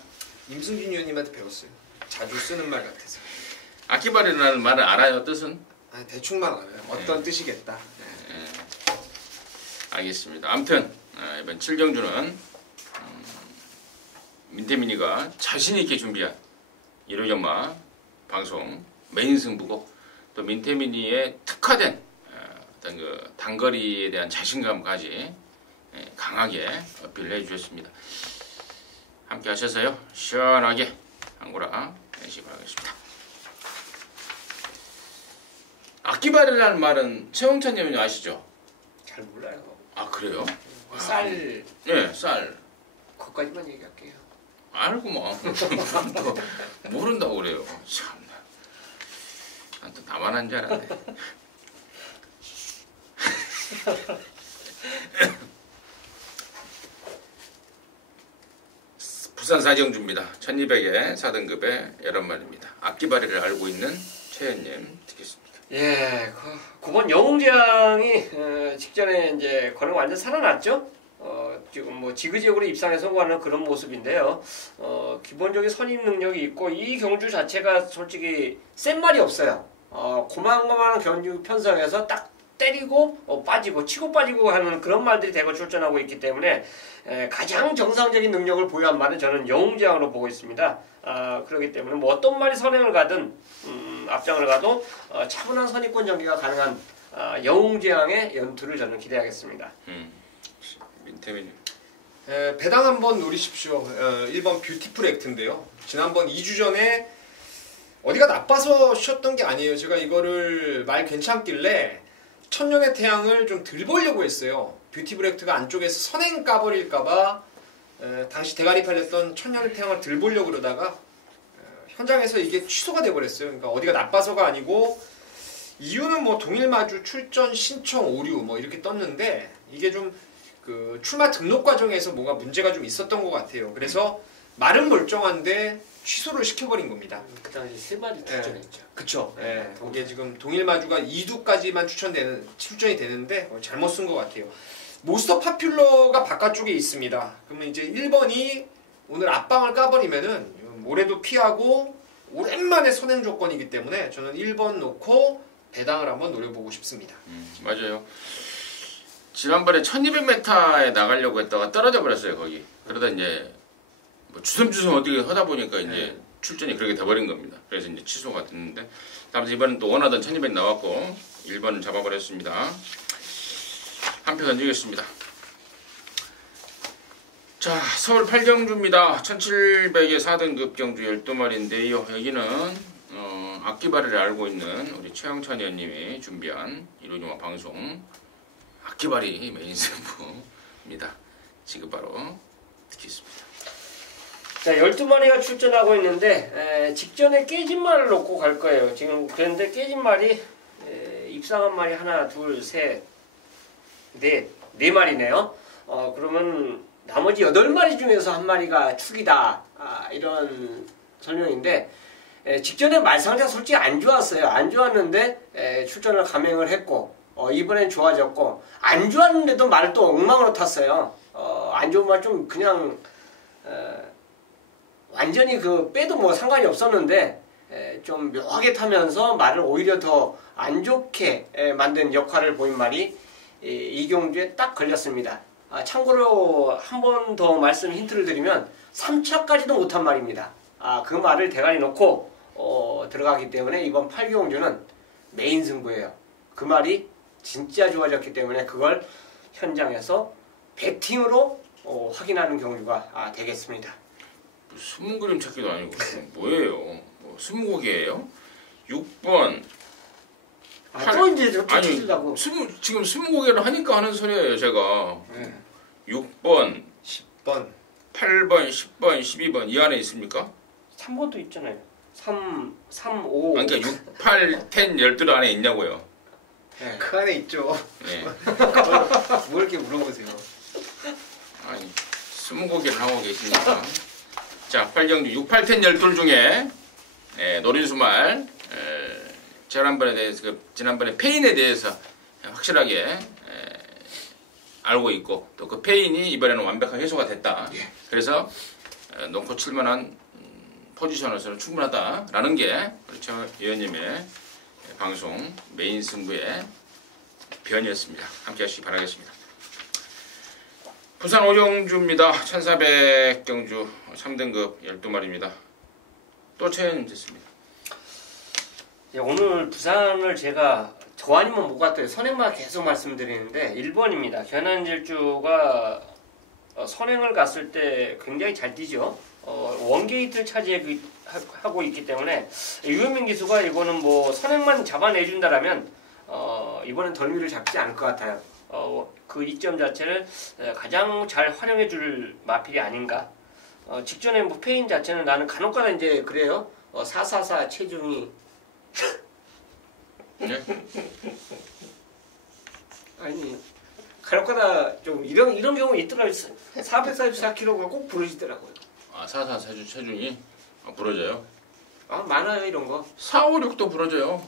임승준 의원님한테 배웠어요. 자주 쓰는 말 같아서. 악기발이라는 말을 알아요, 뜻은? 아, 대충만 알아요. 어떤 뜻이겠다. 알겠습니다. 아무튼 이번 7경주는 민태민이가 자신있게 준비한 1호전마 방송 메인 승부고 또 민태민이의 특화된 어떤 그 단거리에 대한 자신감까지 강하게 어필을 해주셨습니다. 함께 하셔서요 시원하게 한고라 내시기 바라겠습니다. 악기발이라는 말은 최홍찬 의원님 아시죠? 잘 몰라요. 아 그래요? 쌀. 네, 쌀. 그것까지만 얘기할게요. 알고 뭐 또 모른다고 그래요. 참나. 난 또 나만 한 줄 알았네. 부산 4경주입니다. 1200의 4등급의 11마리입니다. 악기발이를 알고 있는 최현님 듣겠습니다. 예, 9번 영웅재앙이 직전에 이제 거는 완전 살아났죠. 지금 뭐 지그재그로 입상에 성공하는 그런 모습인데요. 기본적인 선임 능력이 있고 이 경주 자체가 솔직히 센 말이 없어요. 고만고만한 경주 편성에서 딱 때리고 빠지고 치고 빠지고 하는 그런 말들이 대거 출전하고 있기 때문에 가장 정상적인 능력을 보유한 말은 저는 영웅재앙으로 보고 있습니다. 그렇기 때문에 뭐 어떤 말이 선행을 가든 앞장을 가도 차분한 선입권 전개가 가능한 영웅재앙의 연투를 저는 기대하겠습니다. 민태민 배당 한번 노리십시오. 1번 뷰티풀 액트인데요. 지난번 2주 전에 어디가 나빠서 쉬었던 게 아니에요. 제가 이거를 말 괜찮길래 천년의 태양을 좀 덜 보려고 했어요. 뷰티풀 액트가 안쪽에서 선행 까버릴까봐 당시 대가리 팔렸던 천년의 태양을 덜 보려고 그러다가 현장에서 이게 취소가 돼버렸어요. 그러니까 어디가 나빠서가 아니고 이유는 뭐 동일마주 출전 신청 오류 뭐 이렇게 떴는데 이게 좀 그 출마 등록 과정에서 뭔가 문제가 좀 있었던 것 같아요. 그래서 말은 멀쩡한데 취소를 시켜버린 겁니다. 그 당시 3마리 출전했죠. 그쵸. 예, 거기에 지금 동일마주가 2두까지만 출전이 되는데 잘못 쓴 것 같아요. 모스터 파퓰러가 바깥쪽에 있습니다. 그러면 이제 1번이 오늘 앞방을 까버리면은 모래도 피하고 오랜만에 선행 조건이기 때문에 저는 1번 놓고 배당을 한번 노려보고 싶습니다. 맞아요. 지난번에 1200m에 나가려고 했다가 떨어져 버렸어요 거기. 그러다 이제 뭐 주섬주섬 어떻게 하다 보니까 이제 출전이 그렇게 돼버린 겁니다. 그래서 이제 취소가 됐는데 다음에 이번엔 또 원하던 1200 나왔고 1번을 잡아버렸습니다. 한 표 던지겠습니다. 자, 서울 8경주입니다. 1700의 4등급 경주 12마리인데요. 여기는 악기바리를 알고 있는 우리 최영찬 의원님이 준비한 이론영화 방송 악기바리 메인 승부입니다. 지금 바로 듣겠습니다. 자, 12마리가 출전하고 있는데 직전에 깨진 말을 놓고 갈 거예요. 지금 그런데 깨진 말이 입상한 말이 하나, 둘, 셋, 네 마리네요. 그러면 나머지 8마리 중에서 한 마리가 축이다. 이런 설명인데 직전에 말상자 솔직히 안 좋았어요. 안 좋았는데 출전을 감행을 했고 이번엔 좋아졌고 안 좋았는데도 말을 또 엉망으로 탔어요. 안 좋은 말 좀 그냥 완전히 그 빼도 뭐 상관이 없었는데 좀 묘하게 타면서 말을 오히려 더 안 좋게 만든 역할을 보인 말이 이경주에 딱 걸렸습니다. 참고로 한 번 더 말씀 힌트를 드리면 3차까지도 못한 말입니다. 그 말을 대가리 놓고 들어가기 때문에 이번 8경주는 메인 승부예요. 그 말이 진짜 좋아졌기 때문에 그걸 현장에서 배팅으로 확인하는 경주가 되겠습니다. 숨은 그림 찾기도 아니고 뭐예요? 뭐 스무고개예요? 6번 또 이제 좀 아니 찾으려고. 지금 스무고개를 하니까 하는 소리예요 제가. 6번 10번 8번 10번 12번 이 안에 있습니까? 3번도 있잖아요. 3, 5. 그러니까 6, 8, 10, 12 안에 있냐고요. 네. 그 안에 있죠. 네. 뭘 이렇게 물어보세요. 아니 스무고개를 하고 계시니까. 자 8경주 6, 8, 10, 12 중에 노린수말 지난번에 페인에 대해서 확실하게 알고 있고 또 그 페인이 이번에는 완벽하게 해소가 됐다. 그래서 놓고 칠만한 포지션으로서는 충분하다라는 게 우리 최 의원님의 방송 메인 승부의 변이었습니다. 함께 하시기 바라겠습니다. 부산 오경주입니다. 1400경주 3등급 12마리입니다. 또 최현님 됐습니다. 오늘 부산을 제가 저 아니면 못 갔대요. 선행만 계속 말씀드리는데 1번입니다. 견안질주가 선행을 갔을 때 굉장히 잘 뛰죠. 원게이트를 차지하고 있기 때문에 유현민 기수가 이거는 뭐 선행만 잡아내준다라면 이번엔 덜미를 잡지 않을 것 같아요. 그 이점 자체를 가장 잘 활용해줄 마필이 아닌가. 직전에 뭐 페인 자체는 나는 간혹가다 이제 그래요. 444 체중이 네? 아니 간혹가다 좀 이런 경우 있더라고요. 444kg가 꼭 부러지더라고요. 444 체중이 부러져요? 많아요 이런 거. 4, 5, 6도 부러져요.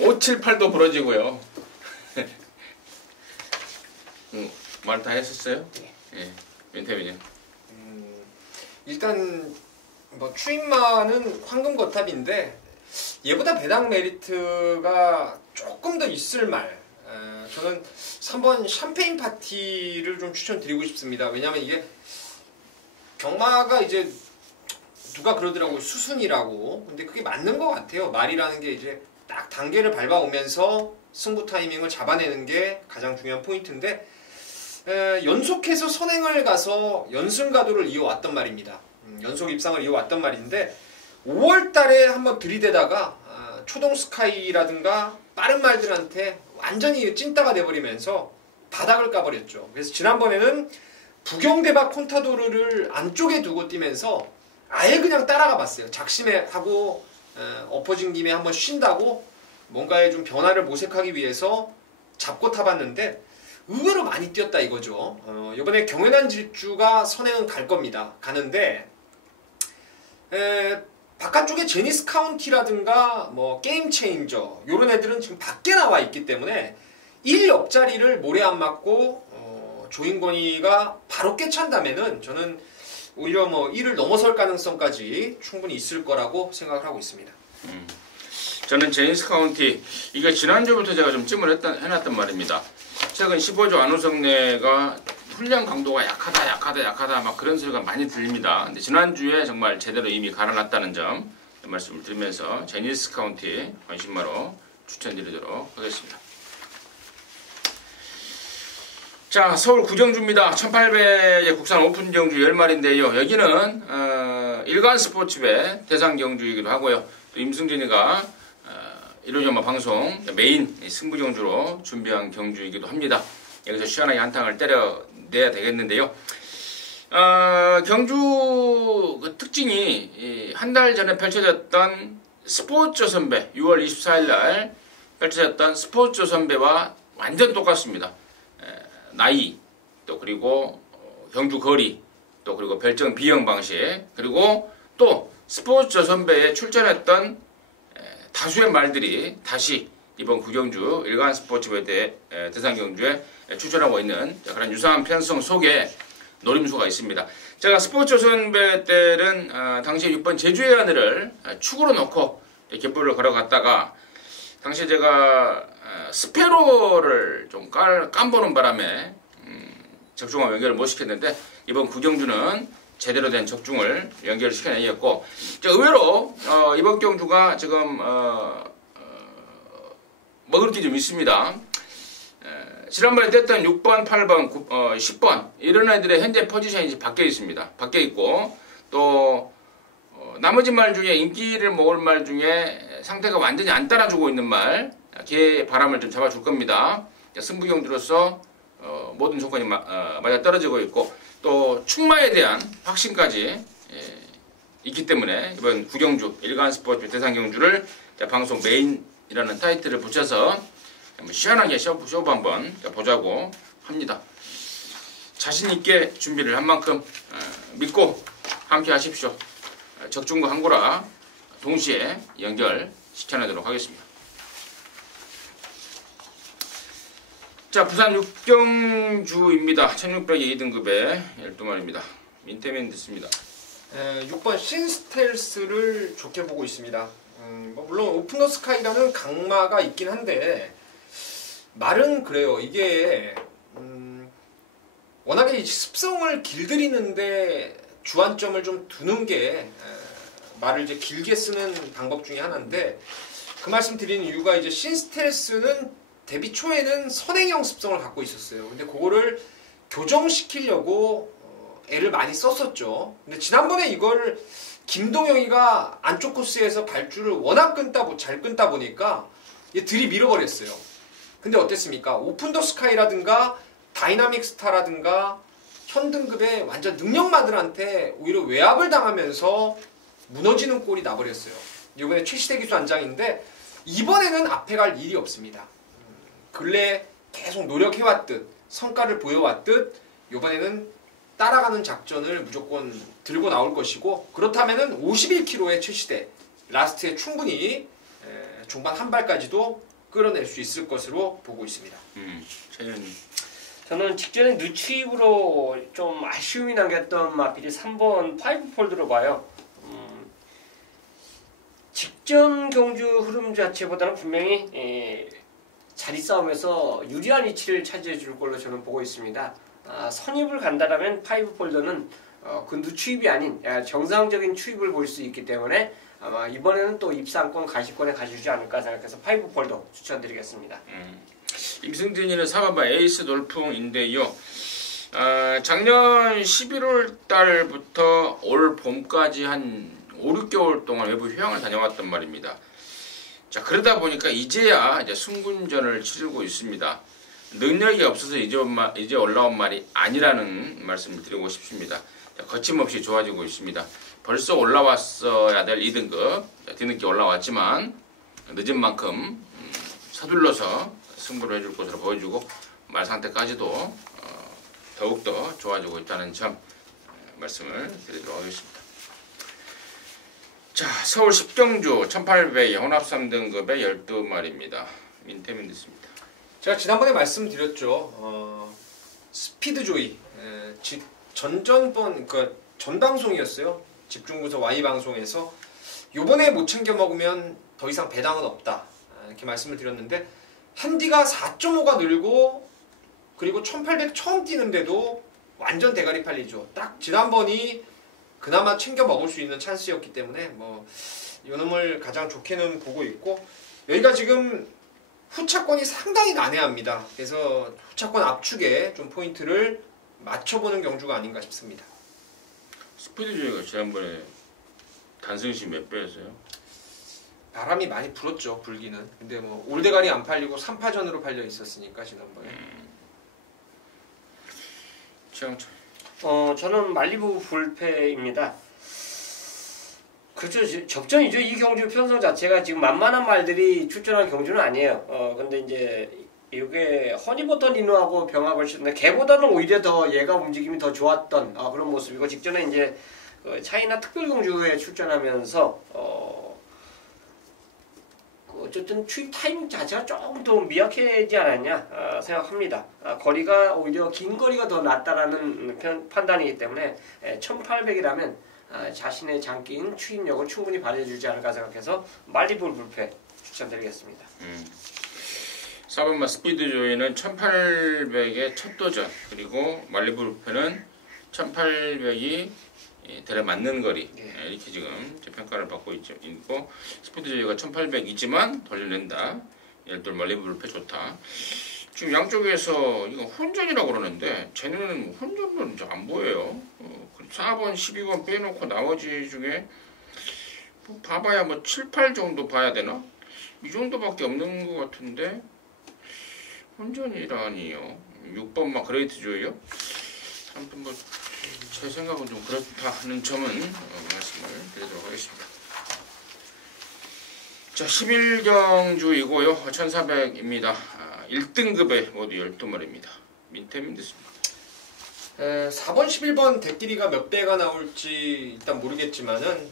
5, 7, 8도 부러지고요. 말 다 했었어요? 네. 윤태민이. 일단 뭐 추임마는 황금 거탑인데 얘보다 배당 메리트가 조금 더 있을 말. 저는 3번 샴페인 파티를 좀 추천드리고 싶습니다. 왜냐하면 이게 경마가 이제 누가 그러더라고요. 수순이라고. 근데 그게 맞는 것 같아요. 말이라는 게 이제 딱 단계를 밟아오면서 승부 타이밍을 잡아내는 게 가장 중요한 포인트인데 연속해서 선행을 가서 연승 가도를 이어왔단 말입니다. 연속 입상을 이어왔단 말인데 5월 달에 한번 들이대다가 초동 스카이라든가 빠른 말들한테 완전히 찐따가 돼버리면서 바닥을 까버렸죠. 그래서 지난번에는 부경대박 콘타도르를 안쪽에 두고 뛰면서 아예 그냥 따라가 봤어요. 작심에 하고 엎어진 김에 한번 쉰다고 뭔가에 좀 변화를 모색하기 위해서 잡고 타봤는데 의외로 많이 뛰었다 이거죠. 이번에 경연한 질주가 선행은 갈 겁니다. 가는데 바깥쪽에 제니스 카운티라든가 뭐 게임 체인저 이런 애들은 지금 밖에 나와 있기 때문에 1 옆자리를 모래 안 맞고 조인권이가 바로 깨찬다면은 저는 오히려 뭐 1을 넘어설 가능성까지 충분히 있을 거라고 생각을 하고 있습니다. 저는 제니스 카운티 이게 지난주부터 제가 좀 찜을 해놨단 말입니다. 최근 15조 안우성내가 훈련 강도가 약하다 막 그런 소리가 많이 들립니다. 근데 지난주에 정말 제대로 이미 갈아놨다는 점 말씀을 드리면서 제니스 카운티 관심마로 추천드리도록 하겠습니다. 자, 서울 구정주입니다. 1800의 국산 오픈 경주 10마리인데요. 여기는 일간 스포츠배 대상 경주이기도 하고요. 또 임승진이가 1호전마 방송 메인 승부 경주로 준비한 경주이기도 합니다. 여기서 시원하게 한탕을 때려내야 되겠는데요. 경주 그 특징이 한 달 전에 펼쳐졌던 스포츠조선배 6월 24일 날 펼쳐졌던 스포츠조선배와 완전 똑같습니다. 나이, 또 그리고 경주 거리, 또 그리고 별정 비형 방식, 그리고 또 스포츠조선배에 출전했던 다수의 말들이 다시 이번 구경주 일간 스포츠배 대상 경주에 출전하고 있는 그런 유사한 편성 속에 노림수가 있습니다. 제가 스포츠조선배 때는 당시 6번 제주의 하늘을 축으로 놓고 갯불을 걸어갔다가 당시 제가 스페로를 좀 깜보는 바람에 적중과 연결을 못 시켰는데 이번 구경주는 제대로 된 적중을 연결을 시켜내었고, 의외로 이번 경주가 지금 먹을 게 좀 있습니다. 지난번에 뗐던 6번, 8번, 10번 이런 애들의 현재 포지션이 이제 바뀌어 있습니다. 바뀌어 있고, 또 나머지 말 중에 인기를 먹을 말 중에 상태가 완전히 안 따라주고 있는 말, 걔 바람을 좀 잡아줄 겁니다. 승부 경주로서 모든 조건이 맞아 떨어지고 있고, 또 충마에 대한 확신까지 있기 때문에 이번 구경주 일간 스포츠 대상 경주를 방송 메인이라는 타이틀을 붙여서 시원하게 쇼부 한번 보자고 합니다. 자신 있게 준비를 한 만큼 믿고 함께 하십시오. 적중과 항구라 동시에 연결시켜내도록 하겠습니다. 자, 부산 육경주입니다. 1600의 2등급의 12마리입니다. 민태민 듣습니다. 6번 신스텔스를 좋게 보고 있습니다. 물론 오픈 더 스카이라는 강마가 있긴 한데 말은 그래요. 이게 워낙에 습성을 길들이는데 주안점을 좀 두는 게 말을 이제 길게 쓰는 방법 중에 하나인데, 그 말씀 드리는 이유가 이제 신스텔스는 데뷔 초에는 선행형 습성을 갖고 있었어요. 근데 그거를 교정시키려고 애를 많이 썼었죠. 근데 지난번에 이걸 김동영이가 안쪽 코스에서 발주를 워낙 잘 끊다 보니까 얘 들이밀어버렸어요. 근데 어땠습니까? 오픈 더 스카이라든가 다이나믹 스타라든가 현등급의 완전 능력마들한테 오히려 외압을 당하면서 무너지는 꼴이 나버렸어요. 이번에 최시대 기수 안장인데 이번에는 앞에 갈 일이 없습니다. 근래 계속 노력해왔듯 성과를 보여왔듯 이번에는 따라가는 작전을 무조건 들고 나올 것이고, 그렇다면은 51kg의 최시대 라스트에 충분히 중반 한 발까지도 끌어낼 수 있을 것으로 보고 있습니다. 저는 직전에 누추입으로 좀 아쉬움이 남겼던 마필이 3번 5폴드로 봐요. 직전 경주 흐름 자체보다는 분명히 자리 싸움에서 유리한 위치를 차지해 줄 걸로 저는 보고 있습니다. 선입을 간다라면 5폴더는 그 누추입이 아닌 정상적인 추입을 볼 수 있기 때문에 아마 이번에는 또 입상권, 가시권에 가주지 않을까 생각해서 5폴더 추천드리겠습니다. 임승진이는 4번바 에이스 돌풍인데요. 작년 11월 달부터 올 봄까지 한 5, 6개월 동안 외부 휴양을 다녀왔단 말입니다. 자, 그러다 보니까 이제야 이제 승군전을 치르고 있습니다. 능력이 없어서 이제 올라온 말이 아니라는 말씀을 드리고 싶습니다. 거침없이 좋아지고 있습니다. 벌써 올라왔어야 될 2등급, 뒤늦게 올라왔지만 늦은 만큼 서둘러서 승부를 해줄 것으로 보여주고 말 상태까지도 더욱더 좋아지고 있다는 점 말씀을 드리도록 하겠습니다. 자, 서울 10경주 1800 혼합 3등급의 12마리입니다. 민태민 듣습니다. 제가 지난번에 말씀드렸죠. 스피드조이 전전번 전 방송이었어요. 집중부서 Y 방송에서 요번에 못 챙겨 먹으면 더 이상 배당은 없다 이렇게 말씀을 드렸는데, 핸디가 4.5가 늘고 그리고 1800 처음 뛰는데도 완전 대가리 팔리죠. 딱 지난번이 그나마 챙겨 먹을 수 있는 찬스였기 때문에 뭐 요놈을 가장 좋게는 보고 있고, 여기가 지금 후차권이 상당히 난해합니다. 그래서 후차권 압축에 좀 포인트를 맞춰보는 경주가 아닌가 싶습니다. 스피드조이가 지난번에 단승시 몇 배였어요? 바람이 많이 불었죠, 불기는. 근데 뭐 올대가리 안 팔리고 3파전으로 팔려 있었으니까 지난번에. 최영철. 저는 말리부 불패입니다. 그렇죠. 접전이죠. 이 경주 편성 자체가 지금 만만한 말들이 출전한 경주는 아니에요. 근데 이제 이게 허니버터 리노하고 병합을 시켰는데 걔보다는 오히려 더 얘가 움직임이 더 좋았던 그런 모습이고 직전에 이제 그 차이나 특별경주에 출전하면서 어쨌든 추입 타이밍 자체가 조금 더 미약하지 않았냐 생각합니다. 거리가 오히려 긴 거리가 더 낫다라는 판단이기 때문에 1800이라면 자신의 장기인 추입력을 충분히 발휘해주지 않을까 생각해서 말리볼 불패 추천드리겠습니다. 4번마 스피드조이는 1800의 첫 도전, 그리고 말리볼 불패는 1800이 대략 맞는 거리, 이렇게 지금 평가를 받고 있고, 스피드조이가 1800이지만 돌려낸다. 열돌 말리볼 불패 좋다. 지금 양쪽에서 이거 혼전이라고 그러는데 쟤는 혼전은 안 보여요. 4번, 12번 빼놓고 나머지 중에 뭐 봐봐야 뭐 7, 8 정도 봐야 되나? 이 정도밖에 없는 것 같은데 혼전이라니요. 6번 막 그레이트 조이요? 아무튼 뭐 제 생각은 좀 그렇다는 점은 말씀을 드리도록 하겠습니다. 자, 11경주이고요. 1400입니다. 1등급의 모두 12마리입니다. 민템 됐습니다. 4번, 11번 대끼리가 몇 배가 나올지 일단 모르겠지만은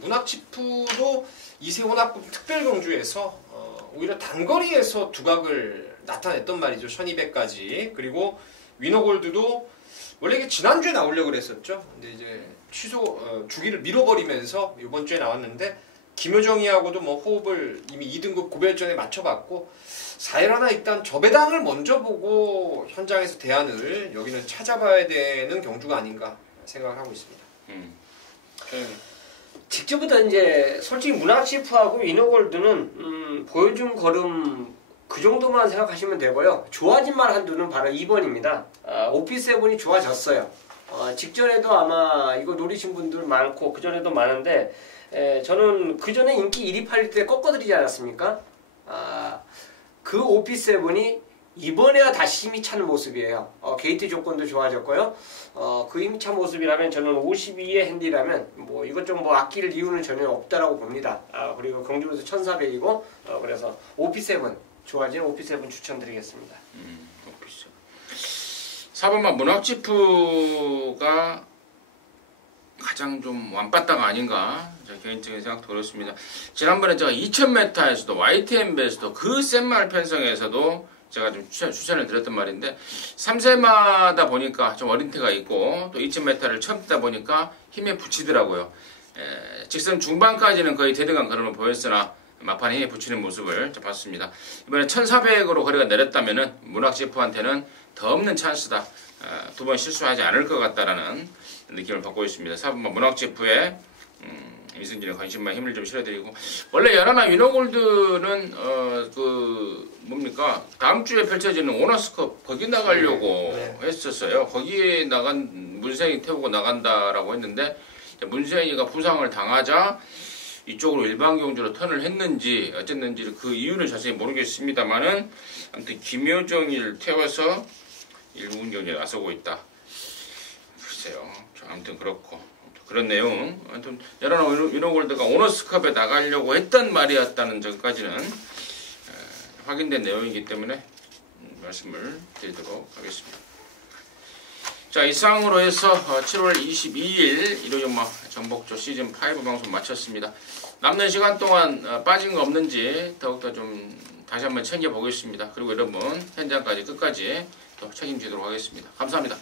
문학치프도 이세혼합급 특별경주에서 오히려 단거리에서 두각을 나타냈단 말이죠. 1200까지. 그리고 위너골드도 원래 이게 지난주에 나오려고 그랬었죠. 근데 이제 주기를 밀어버리면서 이번 주에 나왔는데 김효정이하고도 뭐 호흡을 이미 2등급 고별전에 맞춰봤고 4일 하나 일단 저 배당을 먼저 보고 현장에서 대안을 여기는 찾아봐야 되는 경주가 아닌가 생각을 하고 있습니다. 직전부터 이제 솔직히 문학치프하고 위너골드는 보여준 걸음 그 정도만 생각하시면 되고요. 좋아진 말 한두는 바로 2번입니다. 오피7이 좋아졌어요. 직전에도 아마 이거 노리신 분들 많고 그전에도 많은데 저는 그전에 인기 1위 팔릴 때 꺾어드리지 않았습니까? 그 오피7이 이번에야 다시 힘이 차는 모습이에요. 게이트 조건도 좋아졌고요. 그 힘이 찬 모습이라면 저는 52의 핸디라면 뭐 이것저것 뭐 아낄 이유는 전혀 없다라고 봅니다. 그리고 경주로서 1400이고 그래서 오피7 좋아진 오피7 추천드리겠습니다. 오피7. 4번만 문학지프가 가장 좀 완빠따가 아닌가 제 개인적인 생각도 그렇습니다. 지난번에 제가 2000m에서도 YTM에서도 그 센말 편성에서도 제가 좀 추천을 드렸던 말인데 3세마다 보니까 좀 어린태가 있고 또 2000m를 처음 뛰다 보니까 힘에 붙이더라고요. 직선 중반까지는 거의 대등한 걸음을 보였으나 막판에 힘에 붙이는 모습을 봤습니다. 이번에 1400으로 거리가 내렸다면은 문학지프한테는 더 없는 찬스다. 두 번 실수하지 않을 것 같다라는 느낌을 받고 있습니다. 4번만 문학지프에 이승진의 관심만 힘을 좀 실어드리고, 원래 연하나 위너골드는 뭡니까 다음 주에 펼쳐지는 오너스컵 거기 나가려고 했었어요. 거기에 나간 문세인이 태우고 나간다라고 했는데 문세인이가 부상을 당하자 이쪽으로 일반 경주로 턴을 했는지 어쨌는지 그 이유는 자세히 모르겠습니다만은 아무튼 김효정이를 태워서 일본 경주에 나서고 있다. 글쎄요. 아무튼 그렇고 그런 내용. 아무튼 여러 위너골드가 오너스컵에 나가려고 했던 말이었다는 점까지는 확인된 내용이기 때문에 말씀을 드리도록 하겠습니다. 자, 이상으로 해서 7월 22일 일요일마 정복조 시즌 5 방송 마쳤습니다. 남는 시간 동안 빠진 거 없는지 더욱더 좀 다시 한번 챙겨보겠습니다. 그리고 여러분 현장까지 끝까지 또 책임지도록 하겠습니다. 감사합니다.